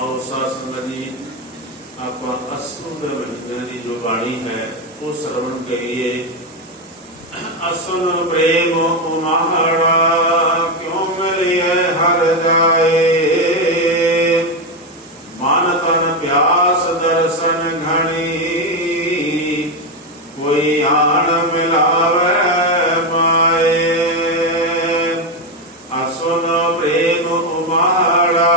आओ साध संगत जी आप असुर दे महीने की जो बाणी है वो श्रवण करिए। असुन प्रेम उमाड़ा क्यों मिलिए हर जाए, मन तन प्यास दर्शन घनी कोई आन मिलावे माए। असुन प्रेम उमाड़ा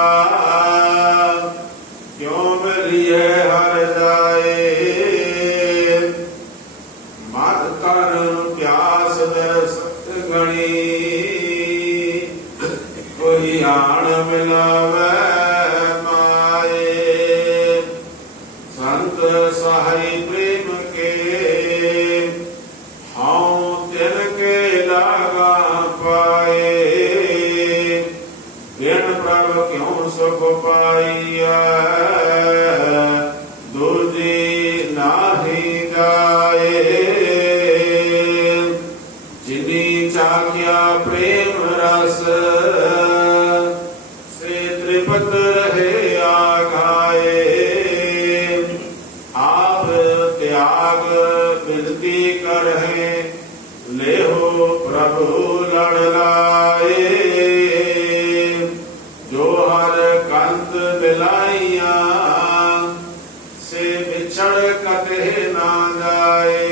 क्यों मिलिए हर जाए, मन तन प्यास दर्शन घनी कोई आन मिलावे माए। संत सहाय प्रेम के हाँ तिनके लागा पाए, बिन प्रभ क्यों सुख पाइया दूजी नाही जाए। जिनी चाख्या प्रेम रस से त्रिपत रहे आघाए, आप त्याग विनती करहे ले हो प्रभु लड़ लाए। जो हर कंत मिलाइया से बिछड़ कते ना जाए,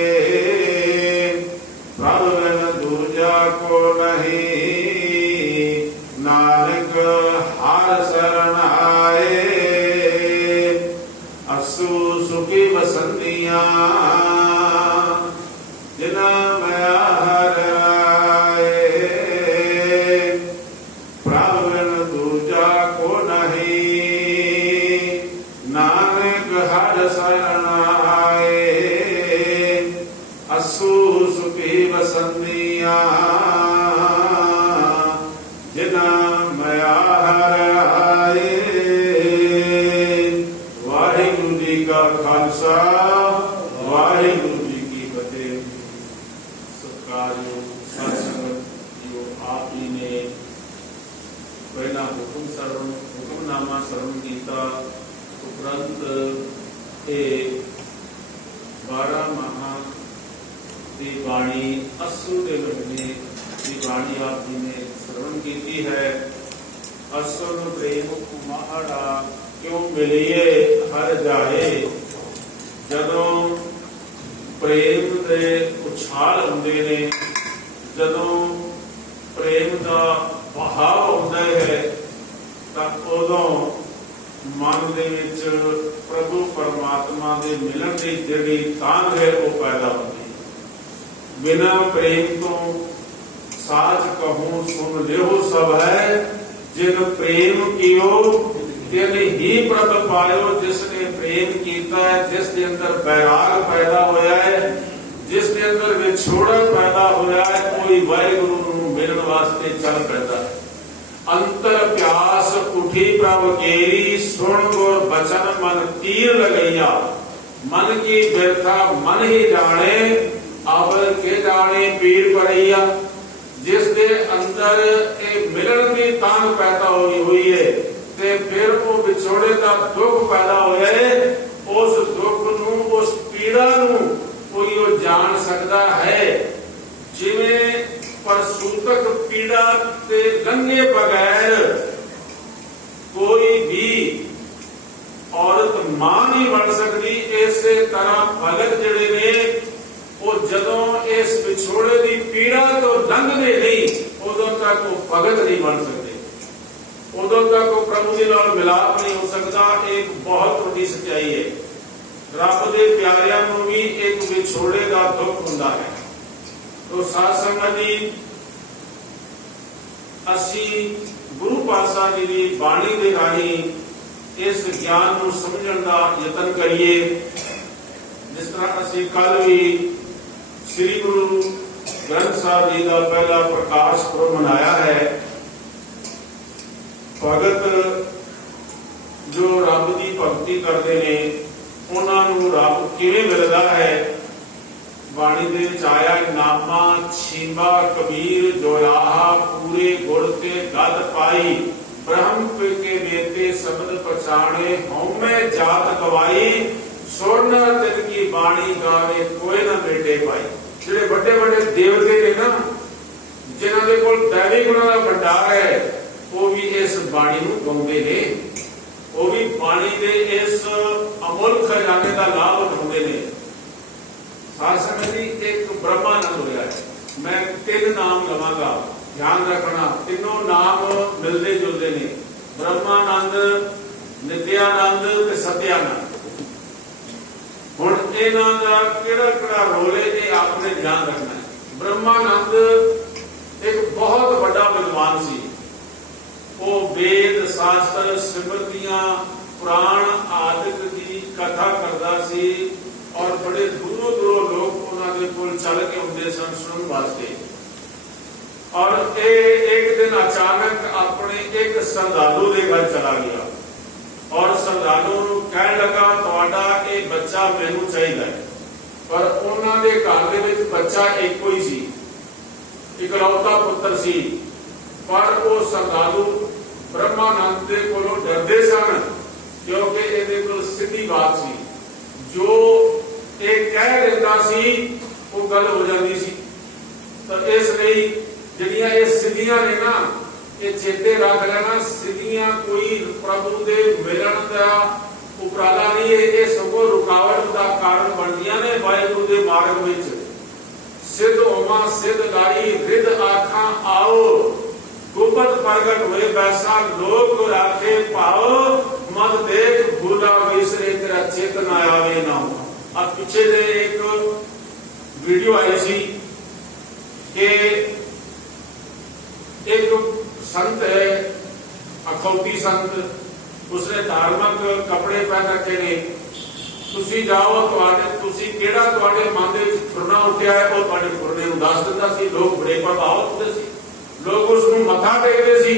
प्रभु बिन दूजा को नहीं नानक हर शरण आए। असु सुखी बसंतियां जिना माया हर आए, प्रभु बिन दूजा को नहीं नानक हर शरण आए। असु सुखी बसंतियां जिना माया हर आए। वाहिगुरु जी का खालसा वाहिगुरु जी की फतेह। सत्कारयोग साध संगत जो आप जी ने पहला हुक्मनामा श्रवण किया, उपरंत 12 माह की बाणी असु के महीने की बाणी आप जी ने श्रवण की है। असुर प्रेम उमाड़ा क्यों मिलिए हर जाए। जदों प्रेम के उछाल होंदे ने, जदों प्रेम का बहाव होता है तो उदों मन दे विच प्रभु परमात्मा के मिलन की जिहड़ी तांघ है वो पैदा होती है। बिना प्रेम तो साच कहूँ सुन लियो सब है, जिन प्रेम कियो तिन ही प्रभ पायो। जिसने प्रेम किया है, जिसके अंदर बैराग पैदा होया है, जिसके अंदर विछोड़ा पैदा होया है, कोई वाहिगुरु नूं मिलण वास्ते चल पैदा है। अंतर प्यास उठी प्रभ केरी, सुन गुर बचन मन तीर लगैया। मन की व्यथा मन ही जाने, अब के जाने पीर पड़ैया। जिसके अंदर एक मिलन की तांघ पैदा हुई है ते फिर वो विछोड़े का दुख पैदा होया है। उस दुख नूं, उस पीड़ा नूं कोई वो जान सकता है। जिवें पर सूतक पीड़ा ते लंघे बगैर कोई भी औरत मां नहीं बन सकती, इसे तरह भगत जिहड़े ने वो जदों इस विछोड़े की पीड़ा तो लंघदे नहीं, उदों तक वो भगत नहीं बन सकते, उदों तक वो प्रभु के नाल मिलाप नहीं हो सकता। एक बहुत बड़ी सच्चाई है। रब दे प्यारियां नूं भी एक विछोड़े का दुख हुंदा है। तो साध संगत जी, असी गुरु पातशाह जी की बाणी के राही इस ज्ञान को समझण का यतन करिए। जिस तरह असी कल भी श्री गुरु ग्रंथ साहब जी का पहला प्रकाश पुरब मनाया है। भगत जो रब की भगती करते हैं उन्होंने रब किवें मिलता है। बाणी दे विच आया नामा छींबा कबीर जोयाहा पूरे गुड़ ते गद पाई, ब्रह्म के बेते शब्द पछा पहचाने हौमे जात गवाई सुन तिनकी बाणी गावे कोई ना बेटे पाई। ਜਿਹੜੇ ਵੱਡੇ ਵੱਡੇ देवते ने ना जिन्हां दे कोल दैवी गुणां दा भंडार है वो भी इस बाणी नूं गाउंदे ने, वो भी बाणी दे इस अमुल खजाने का लाभ उठाउंदे ने। साध संगत जी एक ब्रह्मानंद होया है, मैं 3 नाम लवांगा, ध्यान रखना तीनों नाम मिलते जुलते ने, ब्रह्मानंद, नित्यानंद ते सत्यानंद। हुण इन्हां दा किहड़ा रोल है ये आपने ध्यान रखना है। ब्रह्मानंद एक बहुत बड़ा विद्वान सी, वो वेद शास्त्र सिमरतियां पुराण आदि की कथा करता सी और बड़े दूरों दूरों लोग उन्होंने कोल चल के आते सन सुनने वास्ते। और एक दिन अचानक अपने एक श्रद्धालु के घर चला गया और श्रद्धालु कह लगा तुहाडा ये बच्चा मैनू चाहिए, पर उन्होंने घर दे विच बच्चा एक ही सी, इकलौता पुत्र सी। पर वो श्रद्धालु ब्रह्मानंद के कोलों डरदे सन क्योंकि ये कोल सीधी बात सी, जो ये कह देता सी वो गल हो जाती सी। तो इसलिए जिहड़ियां ये सिद्धियां ने ना ये चेते रख लेना, सिद्धियां कोई प्रभु दे मिलन दा उपराला नहीं है, ये सगों रुकावट का कारण बनदियां ने वाहिगुरू दे मार्ग विच। सिद्ध होमा सिद्ध लाई रिद आखा आओ, गुपत प्रगट हुए बैसा लोग राखे पाओ, मत देख भूला विसरे तेरा चेतन आवे ना। अब पीछे दे एक वीडियो आई सी कि एक संत है अखौती संत, उसने धार्मिक कपड़े पहन रखे ने, तुसी जाओ तुसी केड़ा तुहाडे मन दे विच फुरना उठिया है वो तुहाडे फुरने नूं दस दिंदा सी। लोग बड़े प्रभावित होंदे सी, लोग उसनूं मत्था टेकदे सी।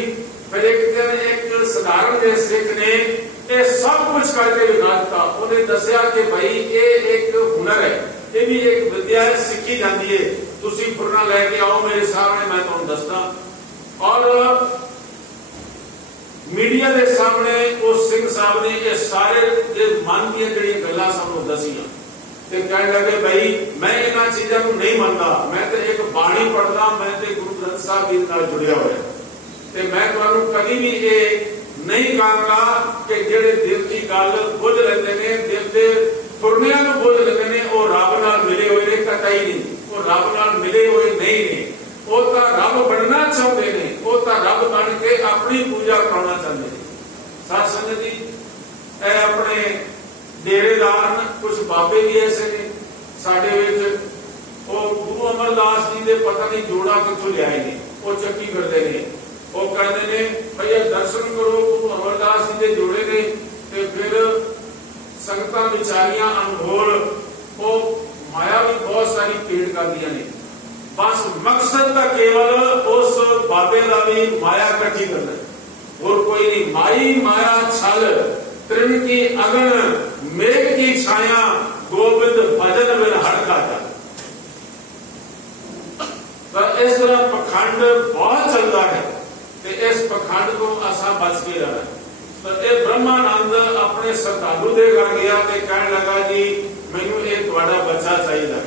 फिर एक दिन एक साधारण जे सिख ने ये सब कुछ करके विखा दिता। उन्हें दसिया कि भाई ये एक हुनर है, ये भी एक विद्या है, सीखी जाती है, तुसी फुरना लैके आओ मेरे सामने, मैं तुहानूं दसदा। और मीडिया के सामने उस सिंह साहब ने ये सारे मन दी जिहड़ियां गल्लां सानूं दसियां ते कहण लगे भाई मैं इन्हां चीज़ां नूं नहीं मनदा, मैं तो एक बाणी पढ़दा, मैं तो गुरु ग्रंथ साहब जी नाल जुड़िया होया ते मैं तुहानूं कदी भी ये नहीं कहांगा कि जिहड़े दिल की गल बुझ लैंदे ने, दिल दे फुरनियां नूं बुझ लैंदे ने, वो रब नाल मिले हुए ने, कतई नहीं, वो रब नाल मिले हुए नहीं ने। वो तो रब बनना चाहते हैं, वो तो रब बन के अपनी पूजा कराना चाहते हैं। साध संगत जी ए अपने डेरेदार कुछ बाबे भी ऐसे ने साडे विच, वो गुरु अमरदास जी के पता नहीं जोड़ा कित्थों लियाए ने, वो चक्की फिरदे ने, वो कहते ने भैया दर्शन करो गुरु अमरदास जी के जोड़े ने, ते फिर संगतां विचारियां अनमोल, वो माया भी बहुत सारी भेंट कर दियां ने। बस मकसद का केवल उस बाबे का भी माया इकट्ठी करना है और कोई नहीं। माई माया छल तृण की अगन, मेघ की छाया, गोविंद भजन बिन हड़का जा। तो इस तरह पखंड बहुत चलता है, तो इस पखंड को असा बच के रहना है। तो ये ब्रह्मानंद अपने श्रद्धालु दे घर गया ते कहने लगा जी मैनू ये तुहाडा बच्चा चाहिए।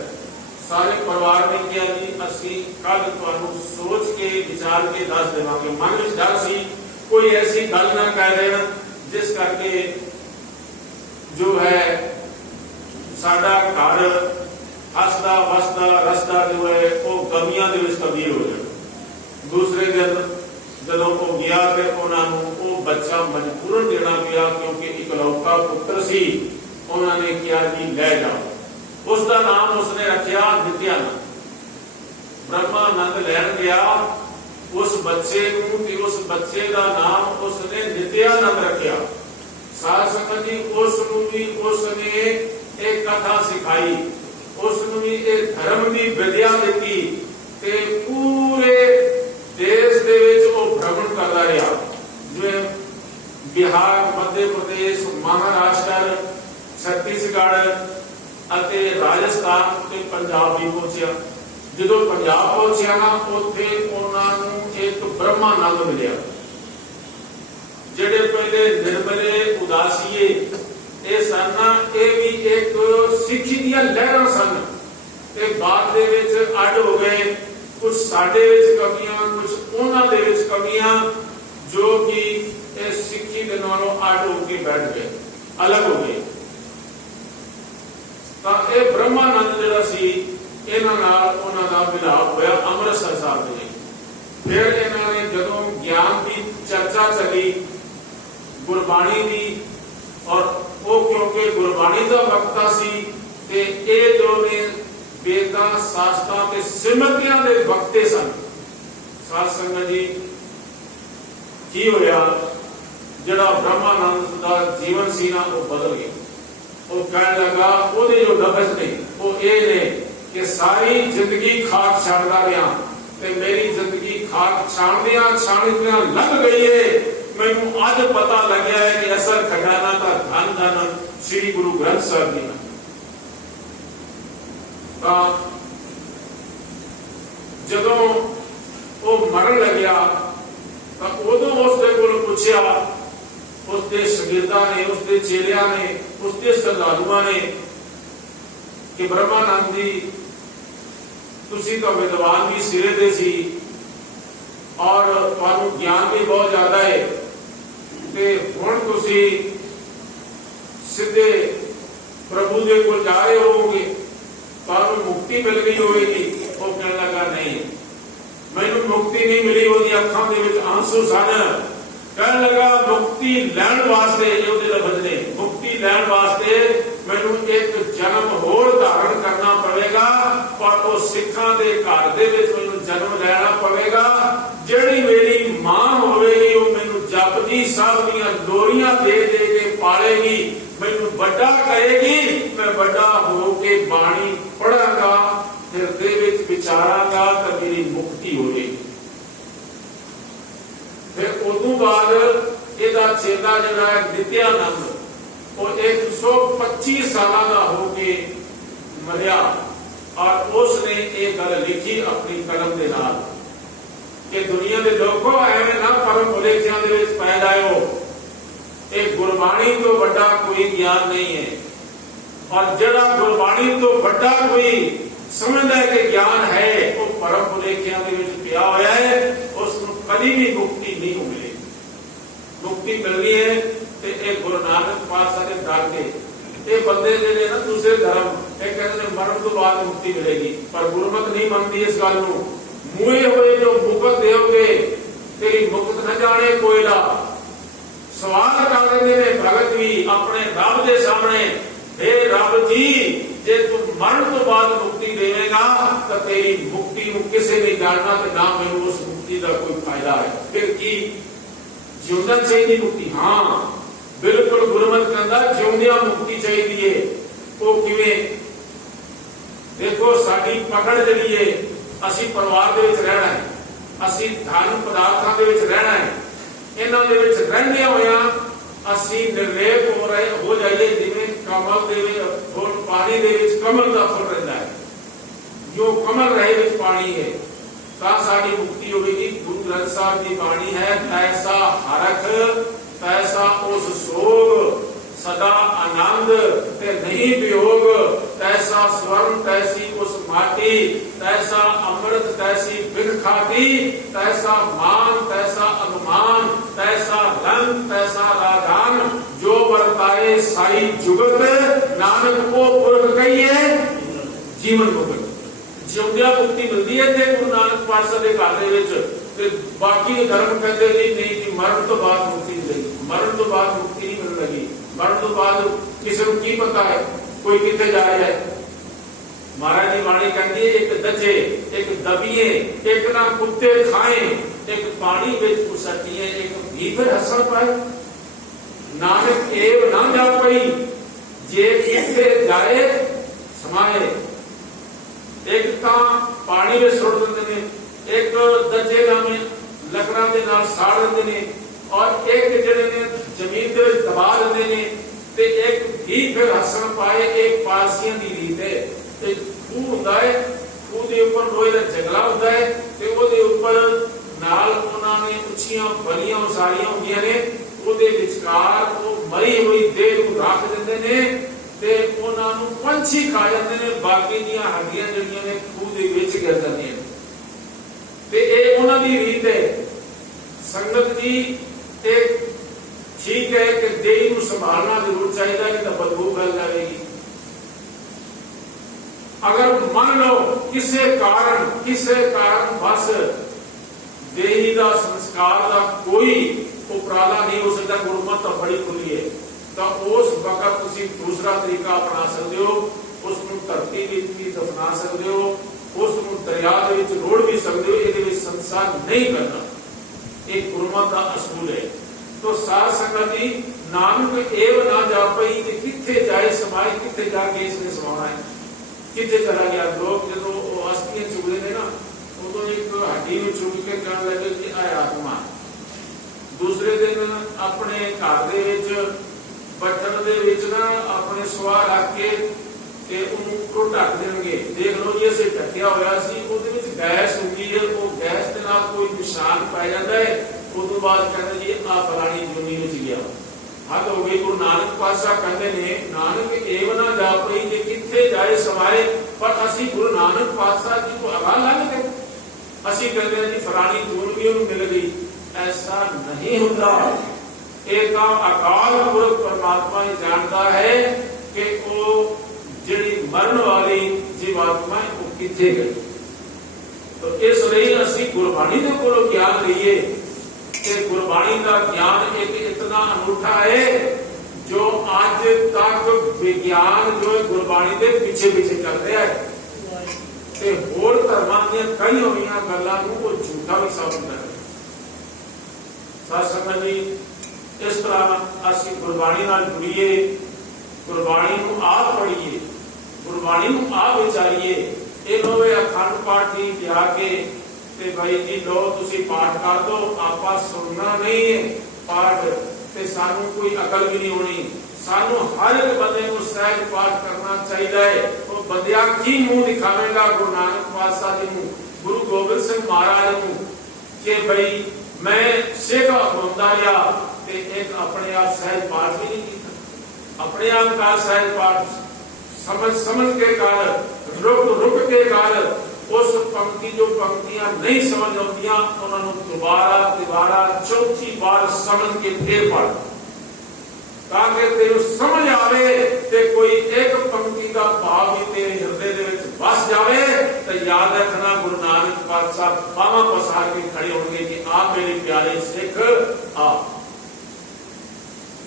सारे परिवार ने कहा जी असी कल तुहानू सोच के विचार के दस देवांगे। मन में डर सी कोई ऐसी गल ना कह देना जिस करके जो है साडा घर हसदा वसदा रसदा जो है वो गमियां दे विच तब्दील हो जाए। दूसरे दिन जदों वो गया ते उन्होंने वो बच्चा मजबूरन देना पिया क्योंकि इकलौता पुत्र सी। उन्होंने कहा जी ले जाओ, उसका नाम उसने रखा नित्यानंद। ब्रह्मानंद लैन गया उस बच्चे नूं ते उस बच्चे का नाम उसने नित्यानंद रखा। साध संगत जी उसनूं भी उसने एक कथा सिखाई, उसनूं भी एक धर्म की विद्या दी ते पूरे देश दे विच वो भ्रमण करता रहा। जिवें बिहार, मध्य प्रदेश, महाराष्ट्र, छत्तीसगढ़ ਅਤੇ राजस्थान ਤੇ पंजाब भी पहुंचा। ਜਦੋਂ पंजाब पहुंचा ना ਉੱਥੇ ਉਹਨਾਂ ਨੂੰ ਇੱਕ ब्रह्मानंद मिलिया ਜਿਹੜੇ पहले निर्मले उदासीए ये सन, ये भी एक सिੱਖੀ ਦੀਆਂ लहरां सन। ते बाद दे विच अड हो गए, कुछ साडे विच कमियां, कुछ उन्हां दे विच कमियां, जो कि इस सिੱਖੀ दे नालों अड होके बैठ गए, अलग हो गए। तां ये ब्रह्मानंद जिहड़ा सी इन्हां नाल उन्हां दा मिलाप होया अमृतसर साहब दे। फिर इन्हां ने जदों ज्ञान की चर्चा चली गुरबाणी की, और वो क्योंकि गुरबाणी का वक्ता सी ते ये जो ने वेदां शास्त्रां ते सिमरतियां दे वक्ते सन। साध संगत जी की होया, जिहड़ा ब्रह्मानंद दा जीवन सी ना वो बदल गया। वो कहने लगा ओदे जो लफ्ज़ ने वो ये ने कि सारी जिंदगी खाक छाड़दा रहा ते मेरी जिंदगी खाक छाड़दियां लग गई है। मैनू अज पता लग्या है कि असल खजाना का धन धन श्री गुरु ग्रंथ साहब जी ने। जदों वो मरन लग्या तो उदों उसके कोलों पुछया, उसके शगिर्दां ने, उसके चेलियां ने, उसके श्रद्धालुआं ने कि ब्रह्मानंद जी तुसीं तो विद्वान भी सिरे दे सी और तुहानू ज्ञान भी बहुत ज्यादा है, ते हुण तुसीं सीधे प्रभु दे कोल जा रहे होवोगे, तुहानू मुक्ति मिल गई होगी। वो कहने लगा नहीं, मैनू मुक्ति नहीं मिली, वो अखां दे विच आंसू सन। कहने लगा मुक्ति लैण वास्ते ये लफ्ज़ ने, मुक्ति लैण वास्ते मैनू एक जन्म होर धारण करना पवेगा और वो सिखां दे घर दे विच मैनू जन्म लेना पवेगा। जिहड़ी मेरी मां होवेगी वो मैनू जपजी साहब दीयां लोरियां दे दे के पालेगी, मैनू बड़ा करेगी, मैं बड़ा हो के बाणी पढ़ांगा, हिरदे विच विचारांगा तो मेरी मुक्ति होगी। फिर उदों बाद इहदा चेला जिहड़ा है नित्यानंद वो 125 साल का होके मरिया और उसने एक गल लिखी अपनी कलम के नाल कि दुनिया के लोगों एवं ना परम भुलेखियां दे विच पै जाओ, एक गुरबाणी तो बड़ा कोई ज्ञान नहीं है। और जिहड़ा गुरबाणी तो बड़ा कोई समझदा है कि ज्ञान है वो परम भुलेखियां दे विच पिया होया है, उसनूं कभी भी मुक्ति नहीं मिलेगी। मुक्ति मिलनी है ते एक गुरु नानक पातशाह दे दर के ये बंदे जिहड़े ना दूसरे धर्म ये कहते हैं मरण तो बाद मुक्ति मिलेगी, पर गुरमत नहीं मनती इस गल नूं। मूए हुए जो मुकत देओगे तेरी मुकत न जाने कोयला। सवाल कर देंगे ने भगत भी अपने रब के सामने, हे रब जी जे तू मरण तो बाद मुक्ति देवेगा तो तेरी मुक्ति को किसी ने जानना तो ना मैनू उस मुक्ति का कोई फायदा है। फिर की जिउंदा चाहिए मुक्ति? हाँ बिल्कुल गुरमत कहंदा जिउंदिया मुक्ति चाहिए। वो किवें? देखो साडी पकड़ जिहड़ी है असीं परिवार दे विच रहना है, असीं धन पदार्थां दे विच रहना है, इन्हां दे विच रहंदियां होइयां असीं निर्लेप हो जाइए जिवें कमल दे विच फुल पानी दे विच कमल दा फुल रहिंदा है, जो कमल रहे विच पानी है तां साडी मुक्ति होगी। गुरु ग्रंथ साहब की बाणी है, तैसा हरख तैसा उस सोग सदा आनंद ते नहीं वियोग, तैसा स्वर्ण तैसी उस माटी, तैसा अमृत तैसी बिन खाती, तैसा मान तैसा अभिमान, तैसा रंग तैसा राधान, जो वर्ताए साई जुगत नानक को पुरख कहिए जीवन मुक्त। जिउंदिया मुक्ति मिलती है थे गुरु नानक पातशाह के घर दे विच, ते बाकी धर्म कहते जी नहीं कि मरण तो बाद मुक्ति मिलेगी, मरण तो बाद मुक्ति नहीं मिल लगी। मरण तो बाद किसी को की पता है कोई कितने जा रहा है? महाराज जी वाणी कहती है एक दजे एक दबिए एक ना कुत्ते खाए, एक पानी विच उसटिए एक भी फिर हसन पाए। नानक एव ना जा पई जे किथे जाए समाए। एक तां पानी में सुट दिंदे ने, एक दजे नामे लकड़ां दे नाल साड़ दिंदे ने, और एक जिहड़े ने जमीन दे विच दबा दिंदे ने, ते एक भी फिर हसन पाए। एक पारसियां दी रीत है, एक खूह हुंदा है, खूह दे उपर लोहे दा जगला हुंदा है ते ओहदे उपर नाल उन्हां ने उच्चियां बलियां उसारियां हुंदियां ने, ओहदे विचकार वो मरे मरी हुई देह को रख देंगे ने ते उन्होंने पंछी खा जाते हैं, बाकी दियां हड्डियां जिहड़ियां ने खूह दे विच गिर जांदियां ने। ते ये उन्हां दी रीत है। संगत जी एक ठीक है कि देह को संभालना जरूर चाहिए, नहीं तो बदबू फैल जाएगी। अगर मान लो किसी कारण बस देही का संस्कार का कोई उपराला नहीं हो सकता, गुरमत तो बड़ी खुली है, तो उस वक्त तुसी दूसरा तरीका अपना सकते हो। उसको धरती भी दफना सकते हो, उसको दरिया के रोड़ भी सकते हो, ये संसार नहीं करना। एक गुरमत का असूल है। तो सार संगत जी नानक एव ना जापई कि किथे जाए समाए, किथे जाके इसने समाना है, किथे चला गया। लोग जो अस्थियां चुगले ने ना, उदो एक हड्डी में चुग के कहने लगे कि आए आत्मा। दूसरे दिन अपने घर दे विच बर्तन दे विच ना अपने सुआ रख के ते उनको ढक देंगे। देख लो जी असीं ढकिया होया सी, उहदे विच गैस हुंदी है, वो गैस दे नाल कोई निशान पाया जाता है। उस बाद कहते जी आ फलानी जूनी में गया। हद हो गई। गुरु नानक पातशाह कहते ने नानक एव ना जापई जे किथे जाए समाए, पर असी गुरु नानक पातशाह जी को अगाह लंघ गए। असी कहते हैं जी फलानी जून भी उन्हें मिल गई, ऐसा नहीं होता। एक अकाल पुरख परमात्मा ही जानता है कि वो जिहड़ी मरण वाली जीवात्मा है वो किथे गई। तो इसलिए असी गुरबाणी दे कोलों ज्ञान लईए। गुरबाणी का ज्ञान एक इतना अनूठा है जो आज तक विज्ञान जो है गुरबाणी के पीछे पीछे चल रहा है। होर धर्मां दीयां कई होईयां गल्लां नूं वो झूठा भी साबित कर रहे। साध संगत जी इस तरह असीं गुरबाणी नाल जुड़ीए, गुरबाणी नूं आप पढ़ीए, गुरबाणी नूं आप विचारीए। ये लोग अखंड पाठ ही जाके ते भाई जी लो तुसी पाठ कर दो, आपा सुनना नहीं है पाठ, ते सानू कोई अकल भी नहीं होनी। सानू हर एक बंदे को सहज पाठ करना चाहिए। वो बंदिया की मुंह दिखावेगा गुरु नानक पातशाह जी नूं, गुरु गोबिंद सिंह महाराज नूं कि भाई मैं सिख होंदा रहा ते एक अपने आप सहज पाठ भी नहीं किया। अपने आप का सहज पाठ समझ के कर, रुक के कर। उस पंक्ति जो पंक्तियां नहीं समझ आती उन्होंने दोबारा चौथी बार समझ के फिर पढ़, ताकि तेरे समझ आवे ते कोई एक पंक्ति का भाव भी तेरे हृदय दे विच बस जावे। तो याद रखना गुरु नानक पातशाह बावा पसार के खड़े होंगे कि आप मेरे प्यारे सिख आ।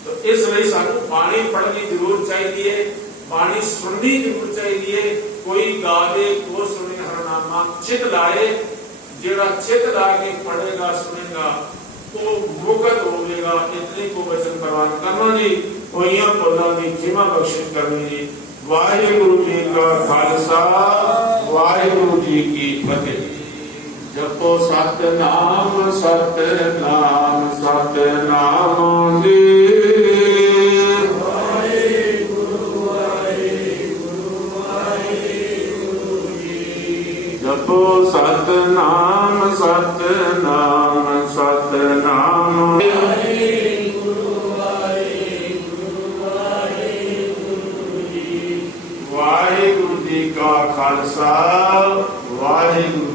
तो इसलिए सानू बाणी पढ़नी जरूर चाहिए, बाणी सुननी जरूर चाहिए। कोई गावे को सुने हरनामा चित लाए, जेड़ा चित ला के पढ़ेगा सुनेगा वो मुक्त होगा। इतने को वचन प्रवान करना जी, होइयां भुलां दी खिमा बख्शिश करनी जी। वाहिगुरु जी का खालसा, वाहिगुरु जी की फतेह। जपो सतनाम सतनाम सतनाम जी, जपो सतनाम सतनाम सतनाम। वाहिगुरु जी का खालसा, वाहिगुरु